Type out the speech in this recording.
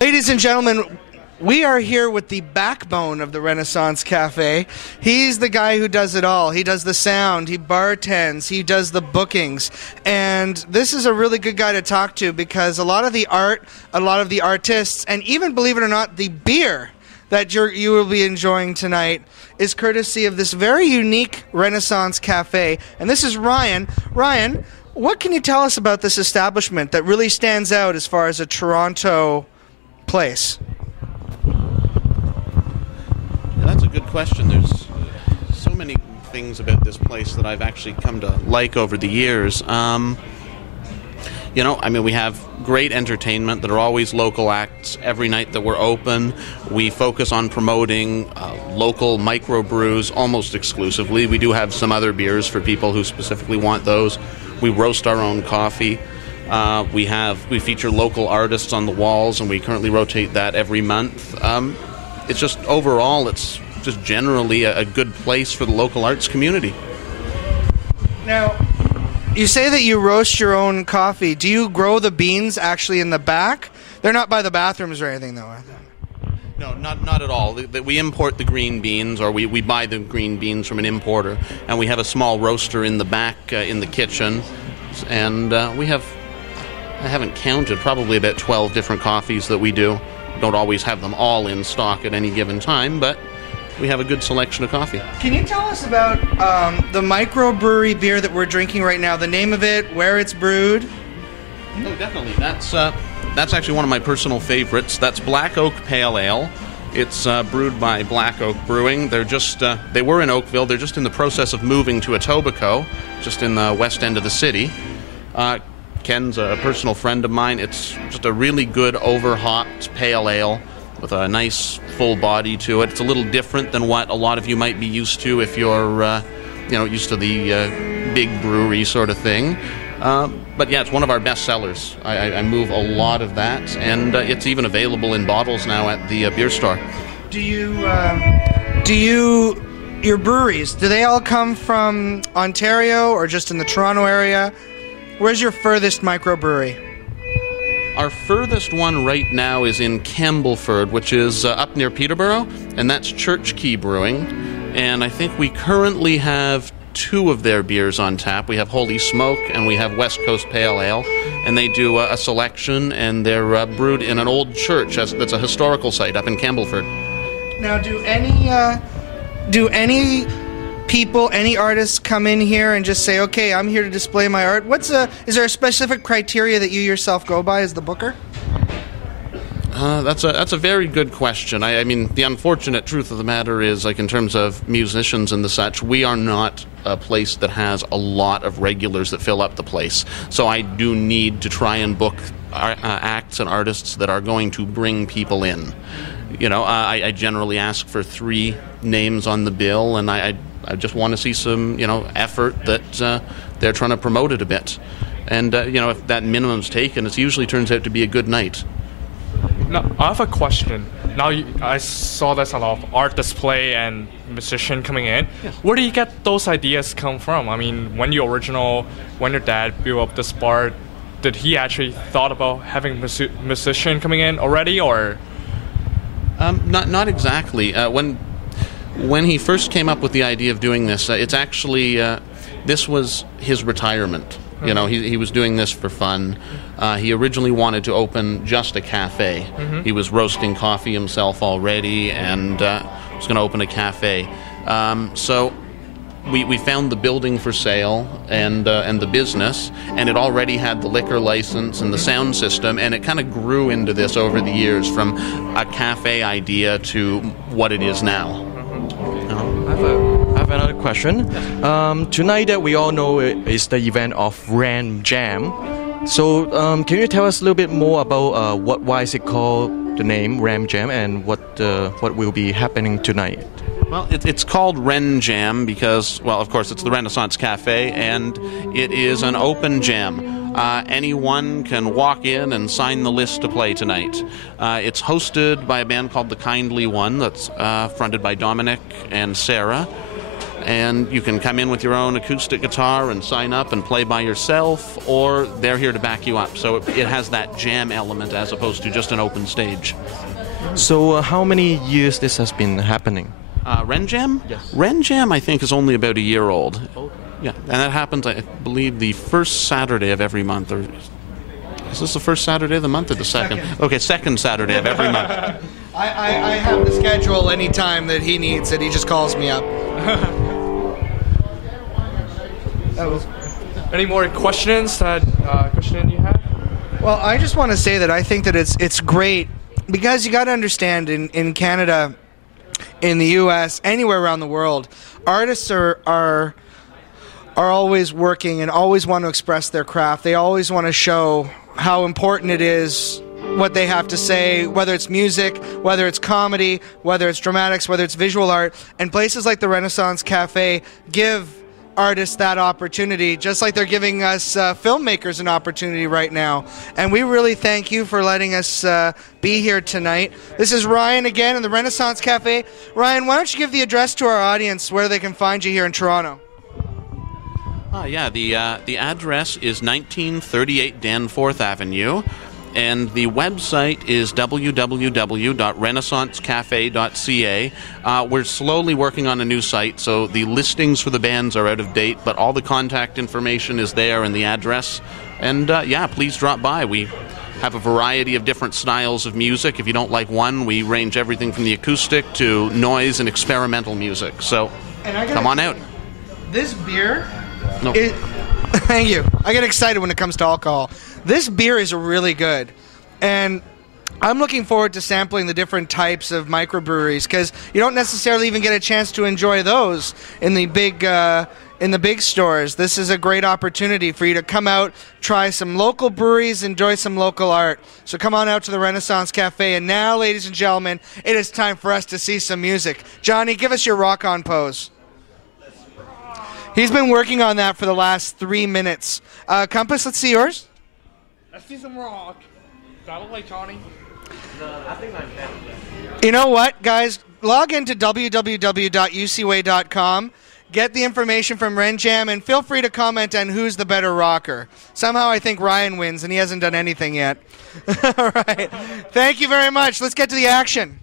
Ladies and gentlemen, we are here with the backbone of the Renaissance Café. He's the guy who does it all. He does the sound, he bartends, he does the bookings. And this is a really good guy to talk to because a lot of the art, a lot of the artists, and even, believe it or not, the beer that you will be enjoying tonight is courtesy of this very unique Renaissance Café. And this is Ryan. Ryan, what can you tell us about this establishment that really stands out as far as a Toronto place? That's a good question. There's so many things about this place that I've actually come to like over the years. We have great entertainment that are always local acts every night that we're open. We focus on promoting local microbrews almost exclusively. We do have some other beers for people who specifically want those. We roast our own coffee. We feature local artists on the walls, and we currently rotate that every month. It's just overall, it's just generally a good place for the local arts community. Now, you say that you roast your own coffee. Do you grow the beans actually in the back? They're not by the bathrooms or anything, though, are they? No, not at all. We import the green beans, or we buy the green beans from an importer, and we have a small roaster in the back in the kitchen, and we have, I haven't counted, probably about 12 different coffees that we do. Don't always have them all in stock at any given time, but we have a good selection of coffee. Can you tell us about the microbrewery beer that we're drinking right now, the name of it, where it's brewed? Oh, definitely. That's actually one of my personal favorites. That's Black Oak Pale Ale. It's brewed by Black Oak Brewing. They were in Oakville. They're just in the process of moving to Etobicoke, just in the west end of the city. Ken's a personal friend of mine. It's just a really good over-hopped pale ale with a nice full body to it. It's a little different than what a lot of you might be used to if you're used to the big brewery sort of thing. But yeah, it's one of our best sellers. I move a lot of that, and it's even available in bottles now at the beer store. Your breweries, do they all come from Ontario or just in the Toronto area? Where's your furthest microbrewery? Our furthest one right now is in Campbellford, which is up near Peterborough, and that's Church Key Brewing. And I think we currently have 2 of their beers on tap. We have Holy Smoke and we have West Coast Pale Ale, and they do a selection, and they're brewed in an old church that's a historical site up in Campbellford. Now, do any people, any artists come in here and just say, okay, I'm here to display my art? Is there a specific criteria that you yourself go by as the booker? That's a very good question. I mean, the unfortunate truth of the matter is, like, in terms of musicians and the such, we are not a place that has a lot of regulars that fill up the place. So I do need to try and book acts and artists that are going to bring people in. I generally ask for 3 names on the bill, and I just want to see some, effort that they're trying to promote it a bit. And, if that minimum's taken, it usually turns out to be a good night. Now, I have a question. Now, I saw there's a lot of art display and musician coming in. Yes. Where do you get those ideas come from? I mean, when your dad built up this bar, did he actually thought about having musician coming in already, or? Not exactly. When he first came up with the idea of doing this, it's actually, this was his retirement. He was doing this for fun. He originally wanted to open just a cafe. Mm-hmm. He was roasting coffee himself already and was going to open a cafe. So we found the building for sale and the business, and it already had the liquor license and the sound system, and it kind of grew into this over the years from a cafe idea to what it is now. I have another question. Tonight that we all know is the event of Ren Jam. So can you tell us a little bit more about why is it called the name Ren Jam, and what will be happening tonight? Well, it's called Ren Jam because, well, of course, it's the Renaissance Café, and it is an open jam. Anyone can walk in and sign the list to play tonight. It's hosted by a band called The Kindly One that's fronted by Dominic and Sarah. And you can come in with your own acoustic guitar and sign up and play by yourself, or they're here to back you up. So it has that jam element as opposed to just an open stage. So how many years this has been happening? Ren Jam? Yes. Ren Jam, I think, is only about a year old. Yeah, and that happens, I believe, the first Saturday of every month. Or is this the first Saturday of the month or the second? Okay, second Saturday of every month. I have the schedule anytime that he needs it. He just calls me up. Any more questions Christian, you have? Well, I just want to say that I think that it's great because you got to understand in Canada, in the U.S., anywhere around the world, artists are always working and always want to express their craft. They always want to show how important it is, what they have to say, whether it's music, whether it's comedy, whether it's dramatics, whether it's visual art. And places like the Renaissance Café give artists that opportunity, just like they're giving us filmmakers an opportunity right now. And we really thank you for letting us be here tonight. This is Ryan again in the Renaissance Café. Ryan, why don't you give the address to our audience where they can find you here in Toronto? Yeah, the address is 1938 Danforth Avenue, and the website is www.renaissancecafe.ca. We're slowly working on a new site, so the listings for the bands are out of date, but all the contact information is there and the address. And yeah, please drop by. We have a variety of different styles of music. If you don't like one, we range everything from the acoustic to noise and experimental music. So come on out. This beer... No. Thank you. I get excited when it comes to alcohol. This beer is really good, and I'm looking forward to sampling the different types of microbreweries because you don't necessarily even get a chance to enjoy those in the big stores. This is a great opportunity for you to come out, try some local breweries, enjoy some local art. So come on out to the Renaissance Cafe. And now, ladies and gentlemen, it is time for us to see some music. Johnny, give us your rock-on pose. He's been working on that for the last 3 minutes. Compass, let's see yours. Let's see some rock. Do I look like Johnny? No, I think I'm better. You know what, guys? Log into www.ucway.com. Get the information from Ren Jam, and feel free to comment on who's the better rocker. Somehow I think Ryan wins, and he hasn't done anything yet. All right. Thank you very much. Let's get to the action.